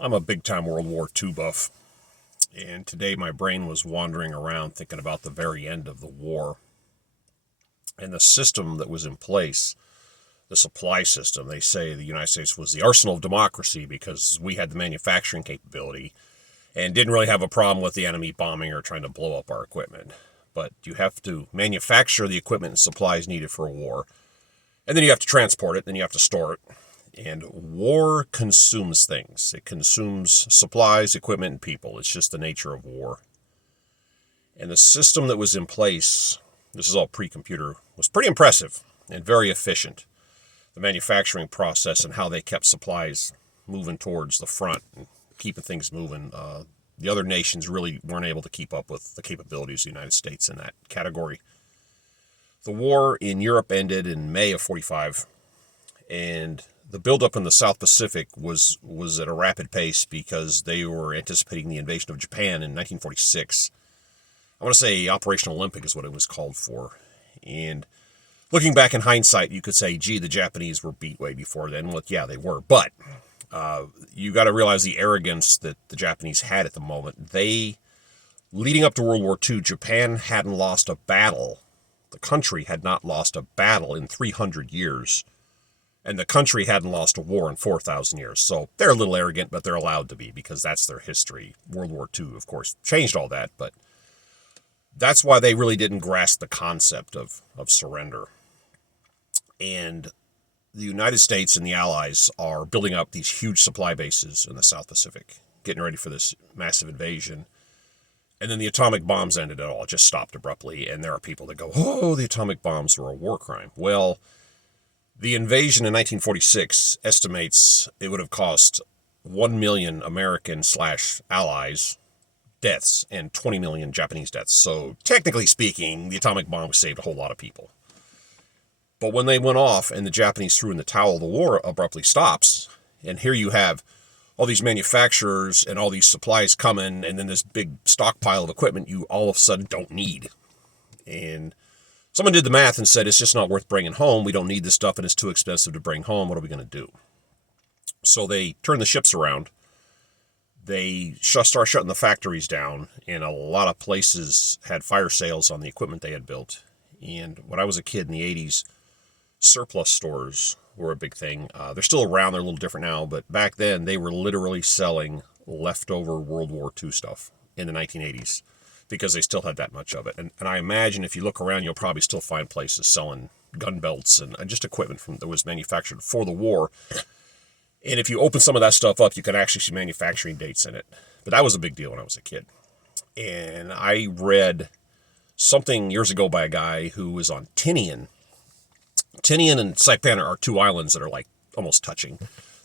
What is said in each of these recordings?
I'm a big-time World War II buff, and today my brain was wandering around thinking about the very end of the war and the system that was in place, the supply system. They say the United States was the arsenal of democracy because we had the manufacturing capability and didn't really have a problem with the enemy bombing or trying to blow up our equipment. But you have to manufacture the equipment and supplies needed for a war, and then you have to transport it, then you have to store it. And war consumes things. It consumes supplies, equipment, and people. It's just the nature of war. And the system that was in place, this is all pre-computer, was pretty impressive and very efficient. The manufacturing process and how they kept supplies moving towards the front and keeping things moving. The other nations really weren't able to keep up with the capabilities of the United States in that category. The war in Europe ended in May of 45, and the buildup in the South Pacific was at a rapid pace because they were anticipating the invasion of Japan in 1946. I want to say Operation Olympic is what it was called for. And looking back in hindsight, you could say, gee, the Japanese were beat way before then. Well, yeah, they were. But you got to realize the arrogance that the Japanese had at the moment. Leading up to World War II, Japan hadn't lost a battle. The country had not lost a battle in 300 years. And the country hadn't lost a war in 4,000 years. So they're a little arrogant, but they're allowed to be because that's their history. World War II, of course, changed all that, but that's why they really didn't grasp the concept of surrender. And the United States and the Allies are building up these huge supply bases in the South Pacific, getting ready for this massive invasion. And then the atomic bombs ended it all. It just stopped abruptly. And there are people that go, oh, the atomic bombs were a war crime. Well, the invasion in 1946 estimates it would have cost 1 million American/allies deaths and 20 million Japanese deaths. So technically speaking, the atomic bomb saved a whole lot of people. But when they went off and the Japanese threw in the towel, the war abruptly stops. And here you have all these manufacturers and all these supplies coming, and then this big stockpile of equipment you all of a sudden don't need. And someone did the math and said, it's just not worth bringing home. We don't need this stuff and it's too expensive to bring home. What are we going to do? So they turned the ships around. They started shutting the factories down, and a lot of places had fire sales on the equipment they had built. And when I was a kid in the 80s, surplus stores were a big thing. They're still around. They're a little different now. But back then, they were literally selling leftover World War II stuff in the 1980s. Because they still had that much of it. And I imagine if you look around, you'll probably still find places selling gun belts and just equipment that was manufactured for the war. And if you open some of that stuff up, you can actually see manufacturing dates in it. But that was a big deal when I was a kid. And I read something years ago by a guy who was on Tinian. Tinian and Saipan are two islands that are like almost touching.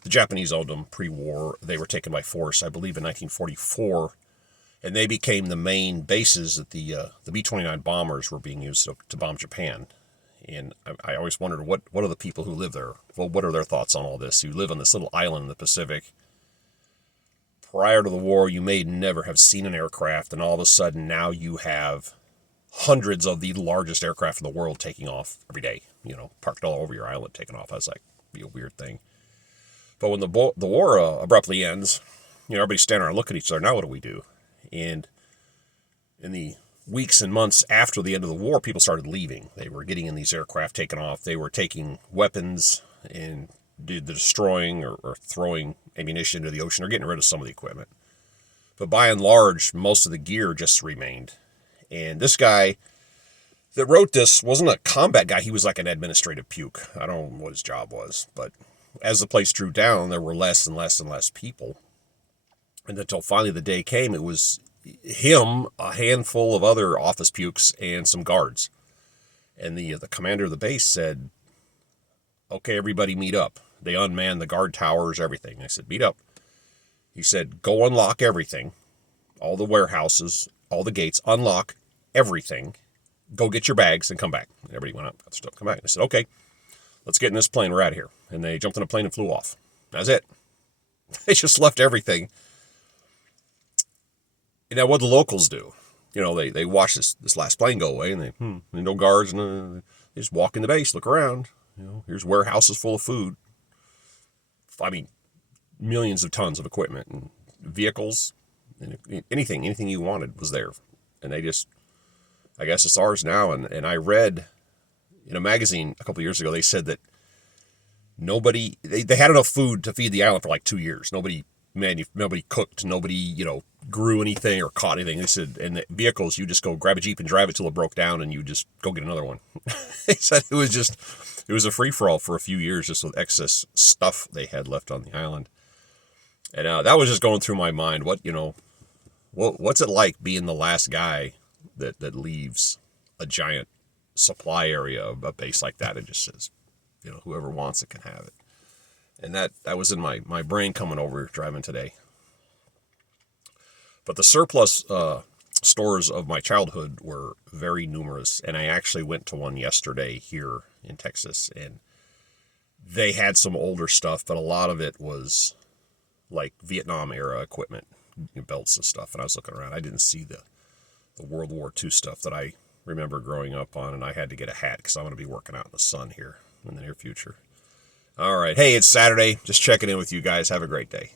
The Japanese owned them pre-war. They were taken by force, I believe, in 1944. And they became the main bases that the B-29 bombers were being used to bomb Japan. And I always wondered, what are the people who live there? Well, what are their thoughts on all this? You live on this little island in the Pacific. Prior to the war, you may never have seen an aircraft, and all of a sudden now you have hundreds of the largest aircraft in the world taking off every day. You know, parked all over your island, taking off. That's like be a weird thing. But when the war abruptly ends, you know, everybody's standing around looking at each other. Now what do we do? And in the weeks and months after the end of the war, people started leaving. They were getting in these aircraft, taking off. They were taking weapons and did the destroying or throwing ammunition into the ocean or getting rid of some of the equipment. But by and large, most of the gear just remained. And this guy that wrote this wasn't a combat guy. He was like an administrative puke. I don't know what his job was. But as the place drew down, there were less and less and less people. And until finally the day came, it was him, a handful of other office pukes, and some guards. And the commander of the base said, okay, everybody meet up. They unmanned the guard towers, everything. I said, meet up. He said, go unlock everything, all the warehouses, all the gates, unlock everything. Go get your bags and come back. And everybody went up, got their stuff, come back. I said, okay, let's get in this plane. We're out of here. And they jumped in a plane and flew off. That's it. They just left everything. And now what do the locals do? You know, they watch this last plane go away, and they no guards, and they just walk in the base, look around. You know, here's warehouses full of food. I mean, millions of tons of equipment and vehicles, and anything you wanted was there. And they just, I guess it's ours now. And I read in a magazine a couple of years ago, they said that they had enough food to feed the island for like 2 years. Nobody cooked, nobody, grew anything or caught anything. They said, and the vehicles, you just go grab a Jeep and drive it till it broke down and you just go get another one. They said it was a free-for-all for a few years just with excess stuff they had left on the island. And that was just going through my mind. What's it like being the last guy that leaves a giant supply area of a base like that and just says, whoever wants it can have it. And that was in my brain coming over driving today. But the surplus stores of my childhood were very numerous, and I actually went to one yesterday here in Texas, and they had some older stuff, but a lot of it was like Vietnam era equipment, belts and stuff. And I was looking around, I didn't see the World War II stuff that I remember growing up on, and I had to get a hat because I'm going to be working out in the sun here in the near future. All right, hey, it's Saturday, just checking in with you guys. Have a great day.